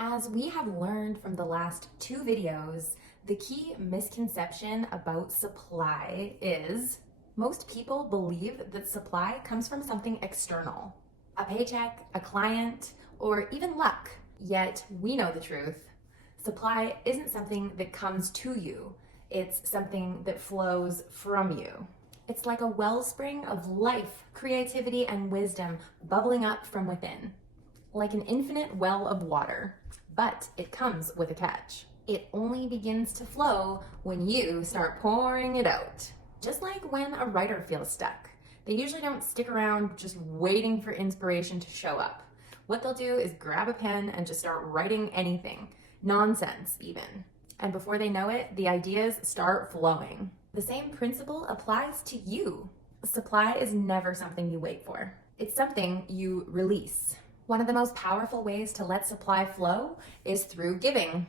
As we have learned from the last two videos, the key misconception about supply is most people believe that supply comes from something external, a paycheck, a client, or even luck. Yet we know the truth. Supply isn't something that comes to you. It's something that flows from you. It's like a wellspring of life, creativity, and wisdom bubbling up from within, like an infinite well of water. But it comes with a catch. It only begins to flow when you start pouring it out. Just like when a writer feels stuck. They usually don't stick around just waiting for inspiration to show up. What they'll do is grab a pen and just start writing anything, nonsense even. And before they know it, the ideas start flowing. The same principle applies to you. Supply is never something you wait for. It's something you release. One of the most powerful ways to let supply flow is through giving.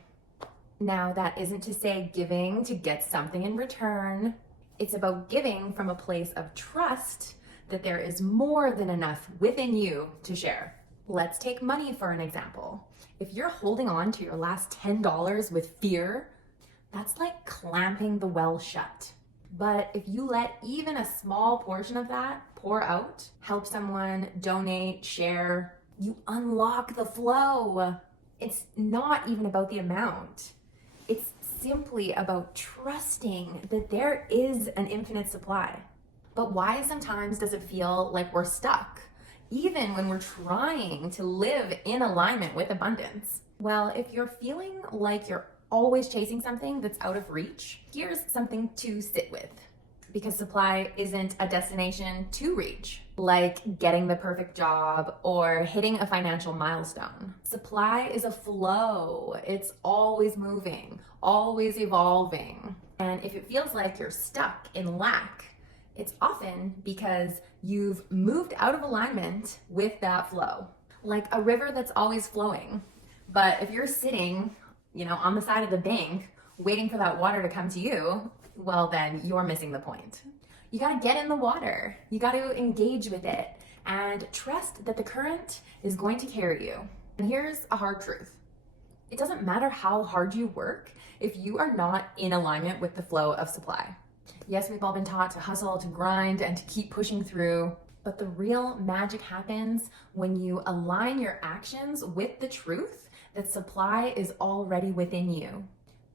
Now, that isn't to say giving to get something in return. It's about giving from a place of trust that there is more than enough within you to share. Let's take money for an example. If you're holding on to your last $10 with fear, that's like clamping the well shut. But if you let even a small portion of that pour out, help someone, donate, share, you unlock the flow. It's not even about the amount. It's simply about trusting that there is an infinite supply. But why sometimes does it feel like we're stuck, even when we're trying to live in alignment with abundance? Well, if you're feeling like you're always chasing something that's out of reach, here's something to sit with. Because supply isn't a destination to reach, like getting the perfect job or hitting a financial milestone. Supply is a flow. It's always moving, always evolving. And if it feels like you're stuck in lack, it's often because you've moved out of alignment with that flow. Like a river that's always flowing. But if you're sitting, on the side of the bank, waiting for that water to come to you, well, then you're missing the point. You gotta get in the water. You gotta engage with it and trust that the current is going to carry you. And here's a hard truth. It doesn't matter how hard you work if you are not in alignment with the flow of supply. Yes, we've all been taught to hustle, to grind, and to keep pushing through. But the real magic happens when you align your actions with the truth that supply is already within you.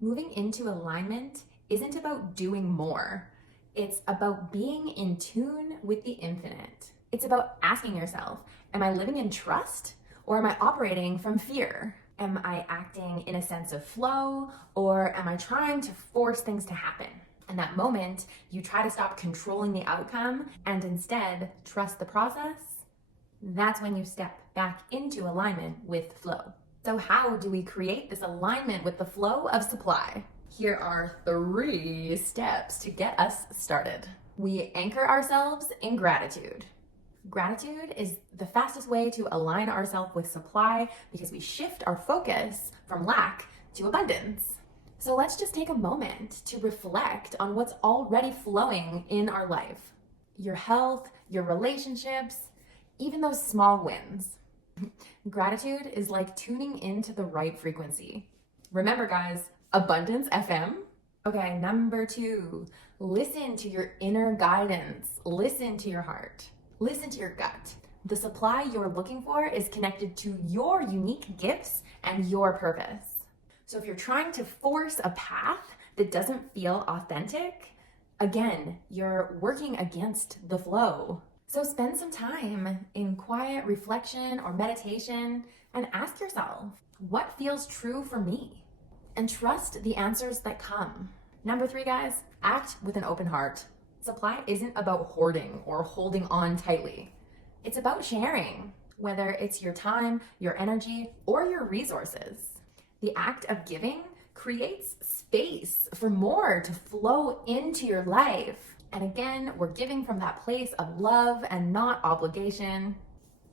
Moving into alignment isn't about doing more. It's about being in tune with the infinite. It's about asking yourself, am I living in trust or am I operating from fear? Am I acting in a sense of flow or am I trying to force things to happen? In that moment, you try to stop controlling the outcome and instead trust the process. That's when you step back into alignment with flow. So how do we create this alignment with the flow of supply? Here are 3 steps to get us started. We anchor ourselves in gratitude. Gratitude is the fastest way to align ourselves with supply because we shift our focus from lack to abundance. So let's just take a moment to reflect on what's already flowing in our life. Your health, your relationships, even those small wins. Gratitude is like tuning into the right frequency. Remember, guys, Abundance FM. Okay, number 2, listen to your inner guidance. Listen to your heart. Listen to your gut. The supply you're looking for is connected to your unique gifts and your purpose. So if you're trying to force a path that doesn't feel authentic, again, you're working against the flow. So spend some time in quiet reflection or meditation and ask yourself, what feels true for me? And trust the answers that come. Number 3, guys, act with an open heart. Supply isn't about hoarding or holding on tightly. It's about sharing, whether it's your time, your energy, or your resources. The act of giving creates space for more to flow into your life. And again, we're giving from that place of love and not obligation,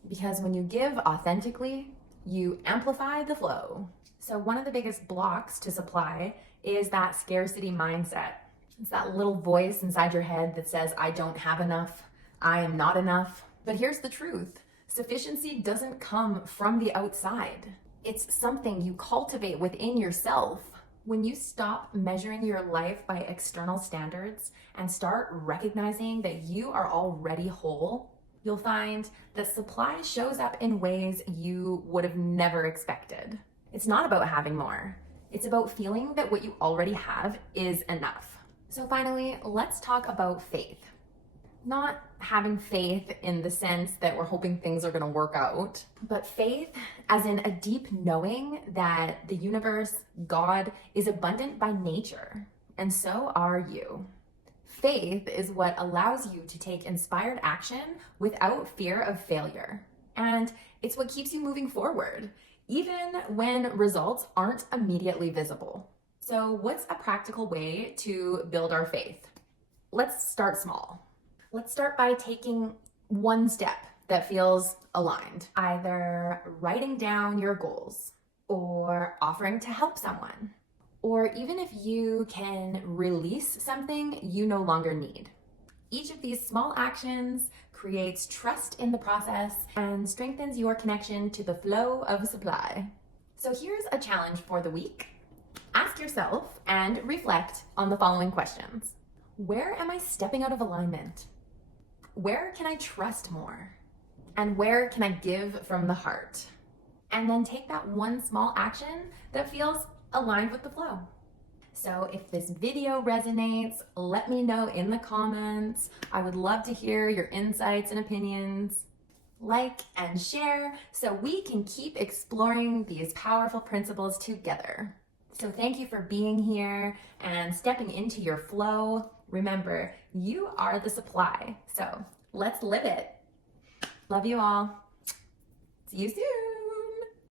because when you give authentically, you amplify the flow. So one of the biggest blocks to supply is that scarcity mindset. It's that little voice inside your head that says, I don't have enough, I am not enough. But here's the truth. Sufficiency doesn't come from the outside. It's something you cultivate within yourself. When you stop measuring your life by external standards and start recognizing that you are already whole, you'll find that supply shows up in ways you would have never expected. It's not about having more. It's about feeling that what you already have is enough. So finally, let's talk about faith. Not having faith in the sense that we're hoping things are going to work out, but faith as in a deep knowing that the universe, God, is abundant by nature, and so are you. Faith is what allows you to take inspired action without fear of failure. And it's what keeps you moving forward, even when results aren't immediately visible. So, what's a practical way to build our faith? Let's start small. Let's start by taking one step that feels aligned, either writing down your goals or offering to help someone, or even if you can release something you no longer need. Each of these small actions creates trust in the process and strengthens your connection to the flow of supply. So here's a challenge for the week. Ask yourself and reflect on the following questions. Where am I stepping out of alignment? Where can I trust more? And where can I give from the heart? And then take that one small action that feels aligned with the flow. So if this video resonates, let me know in the comments. I would love to hear your insights and opinions. Like and share so we can keep exploring these powerful principles together. So thank you for being here and stepping into your flow. Remember, you are the supply. So let's live it. Love you all. See you soon.